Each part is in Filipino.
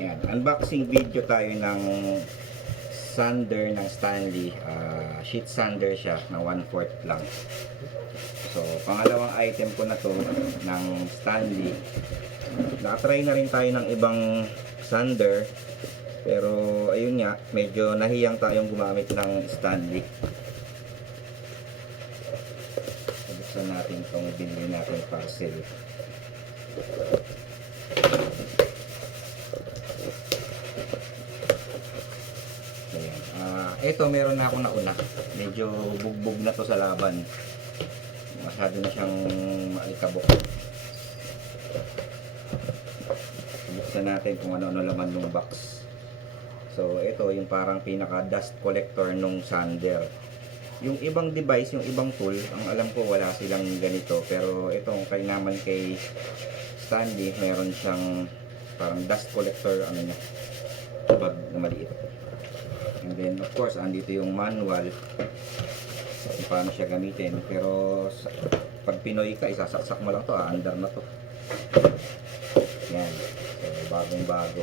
Ayan, unboxing video tayo ng sander ng Stanley. Sheet sander siya na 1/4 lang. So, pangalawang item ko na to ng Stanley. Na-try na rin tayo ng ibang sander. Pero, ayun nga, medyo nahiyang tayong gumamit ng Stanley. Buksan natin itong binili natin parcel. Ito meron na akong nauna. Medyo bugbog na to sa laban. Masyado na siyang maikabok. Buksan natin kung ano-ano laman ng box. So ito yung parang pinaka dust collector nung sander. Yung ibang device, yung ibang tool, ang alam ko wala silang ganito. Pero itong kay naman kay Stanley, meron siyang parang dust collector ano niya, bag na maliit. And then of course andito yung manual kung paano siya gamitin. Pero pag Pinoy ka, isasaksak mo lang to, under na to. Yan, so bagong bago.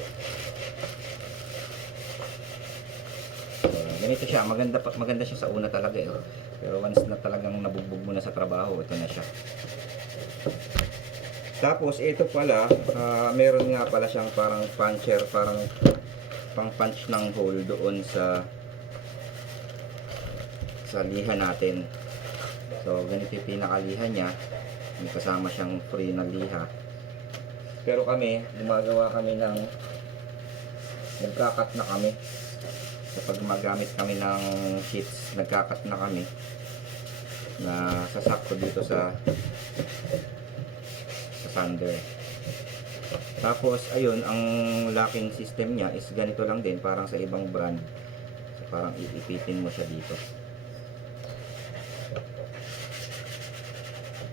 So, ganito siya, maganda siya sa una talaga eh. Pero once na talagang nabugbog mo na sa trabaho, ito na siya. Tapos ito pala, meron nga pala siyang parang puncher, parang pang punch ng hole doon sa liha natin. So ganito yung pinakaliha niya, may kasama siyang free na liha. Pero kami gumagawa kami ng nagkakat na kami kapag gumagamit kami ng sheets, nagkakat na kami na sasakto dito sa sander. Tapos ayun, ang locking system niya is ganito lang din, parang sa ibang brand. So, parang iipitin mo siya dito.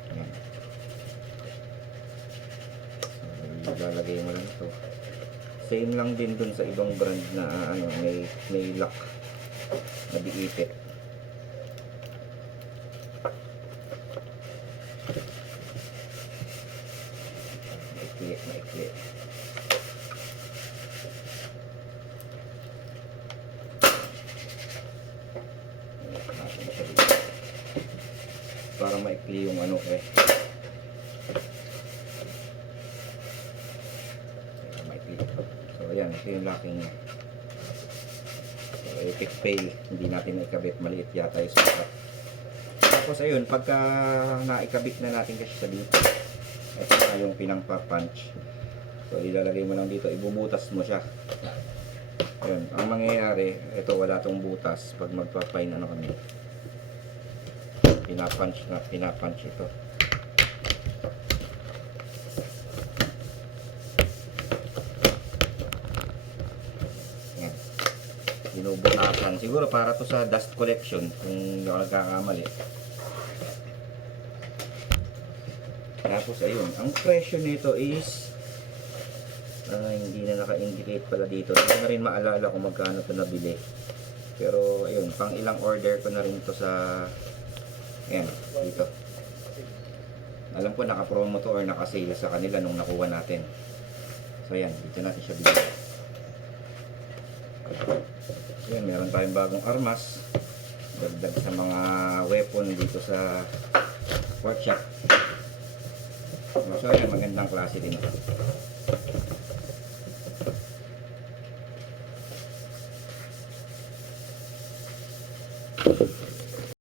Ayan. So, ilalagay mo lang ito. Same lang din dun sa ibang brand na ano, may lock na diipit. Maikli. Para maikli yung ano eh. Maikli. So ayan, ito yung locking niya. So epic fail, hindi natin naikabit, maliit yata yung sukat. Tapos ayun, pagka naikabit na natin kasi sa dito, ito na yung pinang-punch. So ilalagay mo lang dito, ibubutas mo siya. Ayun, ang mangyayari, ito wala tong butas pag magpa-fine ano kami. Pinapunch ito. Ayan. Binubutasan. Siguro para to sa dust collection kung hindi ako nagkakamali. Tapos ayun, ang presyo nito is hindi na naka-indicate pala dito. Hindi na rin maalala kung magkano ito nabili. Pero ayun, pang ilang order ko na rin to sa ayan, dito. Alam ko naka-promo to or naka-sale sa kanila nung nakuha natin. So ayan, dito natin siya bili. Ayan, meron tayong bagong armas. Dagdag sa mga weapon dito sa workshop. So ayan, magandang klase din ito.